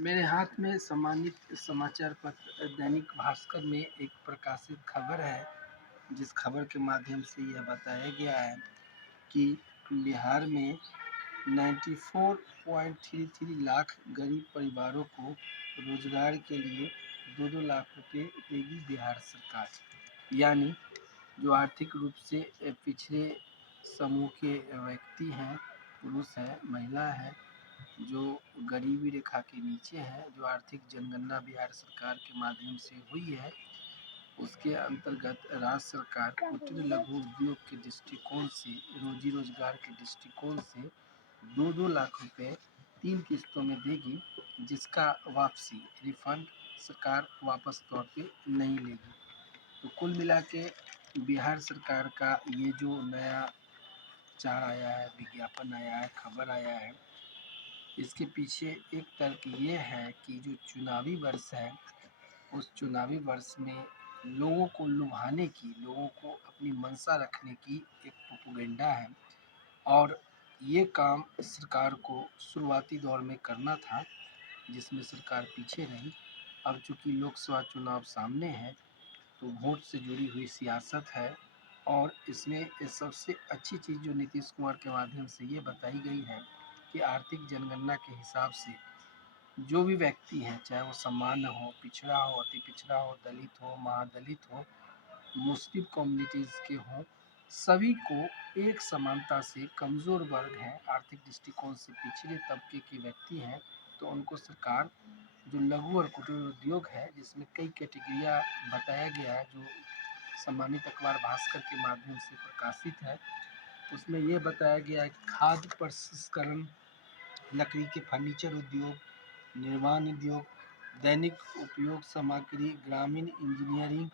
मेरे हाथ में सम्मानित समाचार पत्र दैनिक भास्कर में एक प्रकाशित खबर है, जिस खबर के माध्यम से यह बताया गया है कि बिहार में 94.33 लाख गरीब परिवारों को रोजगार के लिए 2-2 लाख रुपए देगी बिहार सरकार। यानी जो आर्थिक रूप से पिछड़े समूह के व्यक्ति हैं, पुरुष हैं, महिला हैं, जो गरीबी रेखा के नीचे है, जो आर्थिक जनगणना बिहार सरकार के माध्यम से हुई है, उसके अंतर्गत राज्य सरकार कुटीर लघु उद्योग के दृष्टिकोण से, रोजी रोजगार के दृष्टिकोण से 2-2 लाख रुपए 3 किस्तों में देगी, जिसका वापसी रिफंड सरकार वापस तौर पे नहीं लेगी। तो कुल मिला के बिहार सरकार का ये जो नया चार आया है, विज्ञापन आया है, खबर आया है, इसके पीछे एक तर्क ये है कि जो चुनावी वर्ष है, उस चुनावी वर्ष में लोगों को लुभाने की, लोगों को अपनी मंशा रखने की एक प्रोपेगेंडा है। और ये काम सरकार को शुरुआती दौर में करना था, जिसमें सरकार पीछे रही। अब चूंकि लोकसभा चुनाव सामने है, तो वोट से जुड़ी हुई सियासत है, और इसमें सबसे अच्छी चीज़ जो नीतीश कुमार के माध्यम से ये बताई गई है कि आर्थिक जनगणना के हिसाब से जो भी व्यक्ति हैं, चाहे वो सामान्य हो, पिछड़ा हो, अति पिछड़ा हो, दलित हो, महादलित हो, मुस्लिम कम्युनिटीज़ के हों, सभी को एक समानता से, कमज़ोर वर्ग हैं, आर्थिक दृष्टिकोण से पिछड़े तबके के व्यक्ति हैं, तो उनको सरकार जो लघु और कुटीर उद्योग है, जिसमें कई कैटेगरियाँ बताया गया है, जो सम्मानित अखबार भास्कर के माध्यम से प्रकाशित है, उसमें ये बताया गया है कि खाद्य प्रसंस्करण, लकड़ी के फर्नीचर उद्योग, निर्माण उद्योग, दैनिक उपयोग सामग्री, ग्रामीण engineering,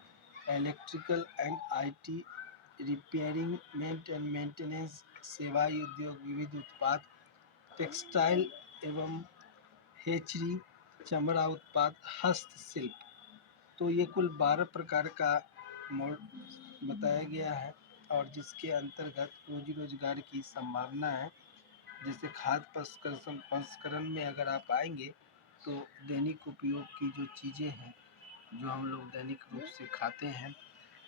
electrical and IT, repairing and maintenance, सेवाई उद्योग, विविध उत्पाद, टेक्सटाइल एवं हेचरी, चमड़ा उत्पाद, हस्तशिल्प। तो ये कुल 12 प्रकार का बताया गया है, और जिसके अंतर्गत रोजी रोजगार की संभावना है। जैसे खाद्य प्रसंस्करण में अगर आप आएंगे, तो दैनिक उपयोग की जो चीज़ें हैं, जो हम लोग दैनिक रूप से खाते हैं,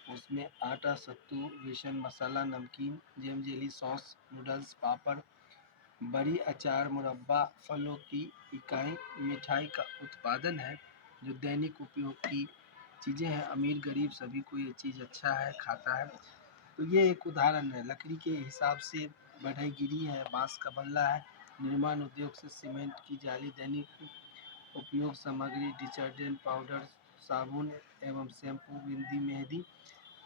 उसमें आटा, सत्तू, बेसन, मसाला, नमकीन, जेम, जेली, सॉस, नूडल्स, पापड़, बड़ी, अचार, मुरब्बा, फलों की इकाई, मिठाई का उत्पादन है, जो दैनिक उपयोग की चीज़ें हैं। अमीर गरीब सभी को ये चीज़ अच्छा है, खाता है। तो ये एक उदाहरण है। लकड़ी के हिसाब से बढ़ईगिरी है, बांस का बल्ला है, निर्माण उद्योग से सीमेंट की जाली, दैनिक उपयोग सामग्री, डिटर्जेंट पाउडर, साबुन एवं शैम्पू, बिंदी, मेहंदी।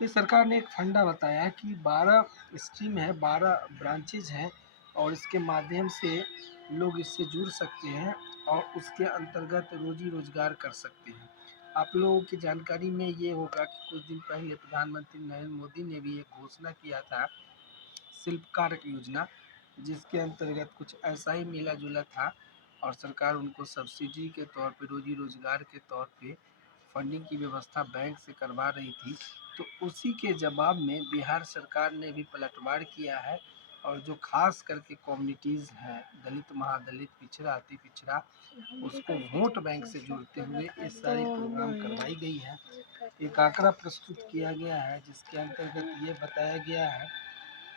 तो सरकार ने एक फंडा बताया कि 12 स्ट्रीम है, 12 ब्रांचेज हैं, और इसके माध्यम से लोग इससे जुड़ सकते हैं और उसके अंतर्गत रोजी रोजगार कर सकते हैं। आप लोगों की जानकारी में ये होगा कि कुछ दिन पहले प्रधानमंत्री नरेंद्र मोदी ने भी एक घोषणा किया था, शिल्पकार योजना, जिसके अंतर्गत कुछ ऐसा ही मिला जुला था, और सरकार उनको सब्सिडी के तौर पे, रोजी रोजगार के तौर पे फंडिंग की व्यवस्था बैंक से करवा रही थी। तो उसी के जवाब में बिहार सरकार ने भी पलटवार किया है, और जो खास करके कम्युनिटीज़ हैं, दलित, महादलित, पिछड़ा, अति पिछड़ा, उसको वोट बैंक से जोड़ते हुए ये सारी प्रोग्राम करवाई गई है। एक आंकड़ा प्रस्तुत किया गया है, जिसके अंतर्गत ये बताया गया है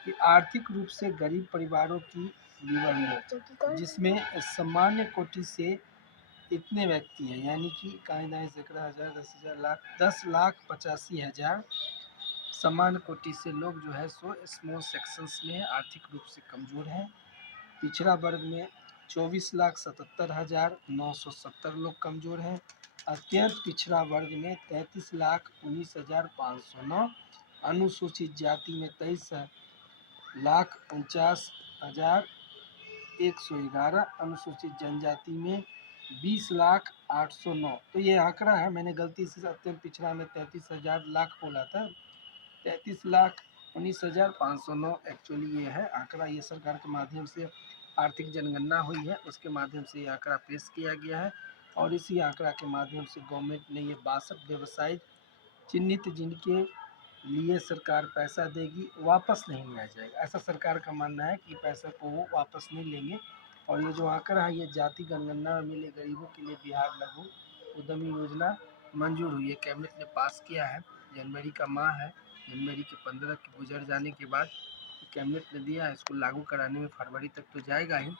कि आर्थिक रूप से गरीब परिवारों की विवरण, जिसमें सामान्य कोटि से इतने व्यक्ति हैं, यानी कि इकाई, दाई, सैकड़ा, हज़ार, 10,000, लाख, 10,85,000 सामान्य कोटि से लोग जो है सो स्मॉल सेक्शंस में आर्थिक रूप से कमज़ोर हैं। पिछड़ा वर्ग में 24,77,970 लोग कमज़ोर हैं। अत्यंत पिछड़ा वर्ग में 33,19,509, अनुसूचित जाति में 23,49,111, अनुसूचित जनजाति में 20,0809। तो ये आंकड़ा है, मैंने गलती से अत्यंत पिछड़ा में 33,000 लाख बोला था, 33,19,509 एक्चुअली ये है आंकड़ा। ये सरकार के माध्यम से आर्थिक जनगणना हुई है, उसके माध्यम से ये आंकड़ा पेश किया गया है, और इसी आंकड़ा के माध्यम से गवर्नमेंट ने ये 62 व्यवसाय चिन्हित, जिनके लिए सरकार पैसा देगी, वापस नहीं लिया जाएगा। ऐसा सरकार का मानना है कि पैसा को वो वापस नहीं लेंगे, और ये जो आंकड़ा है ये जाति जनगणना में मिले गरीबों के लिए बिहार लघु उद्यमी योजना मंजूर हुई है, कैबिनेट ने पास किया है। जनवरी का माह है, जनवरी के 15 के गुजर जाने के बाद कैबिनेट ने दिया है, इसको लागू कराने में फरवरी तक तो जाएगा ही।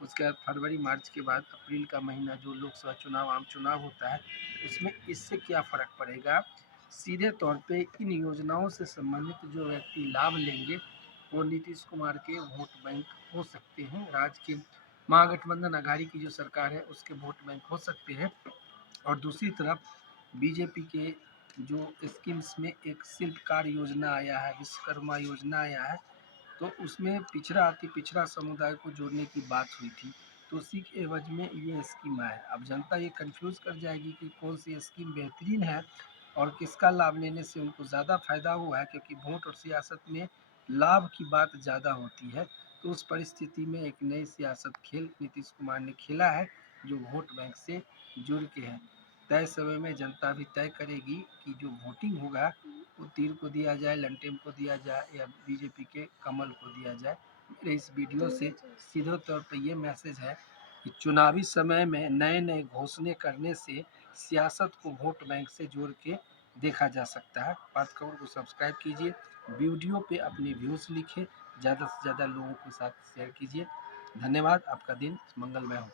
उसके बाद फरवरी मार्च के बाद अप्रैल का महीना जो लोकसभा चुनाव आम चुनाव होता है उसमें इससे क्या फ़र्क पड़ेगा। सीधे तौर पे इन योजनाओं से संबंधित जो व्यक्ति लाभ लेंगे वो नीतीश कुमार के वोट बैंक हो सकते हैं, राज्य के महागठबंधन अघाड़ी की जो सरकार है उसके वोट बैंक हो सकते हैं। और दूसरी तरफ बीजेपी के जो स्कीम्स में एक शिल्पकार योजना आया है, विश्वकर्मा योजना आया है, तो उसमें पिछड़ा अति पिछड़ा समुदाय को जोड़ने की बात हुई थी, तो उसी के एवज में ये स्कीम आया। अब जनता ये कंफ्यूज कर जाएगी कि कौन सी स्कीम बेहतरीन है और किसका लाभ लेने से उनको ज़्यादा फायदा हुआ है, क्योंकि वोट और सियासत में लाभ की बात ज़्यादा होती है। तो उस परिस्थिति में एक नई सियासत खेल नीतीश कुमार ने खेला है जो वोट बैंक से जुड़ के है। तय समय में जनता भी तय करेगी कि जो वोटिंग होगा वो तीर को दिया जाए, लंटेन को दिया जाए या बीजेपी के कमल को दिया जाए। मेरे इस वीडियो से सीधे तौर पर ये मैसेज है कि चुनावी समय में नए नए घोषणे करने से सियासत को वोट बैंक से जोड़ के देखा जा सकता है। बात खबर को सब्सक्राइब कीजिए, वीडियो पे अपने व्यूज़ लिखें, ज़्यादा से ज़्यादा लोगों के साथ शेयर कीजिए। धन्यवाद, आपका दिन मंगलमय हो।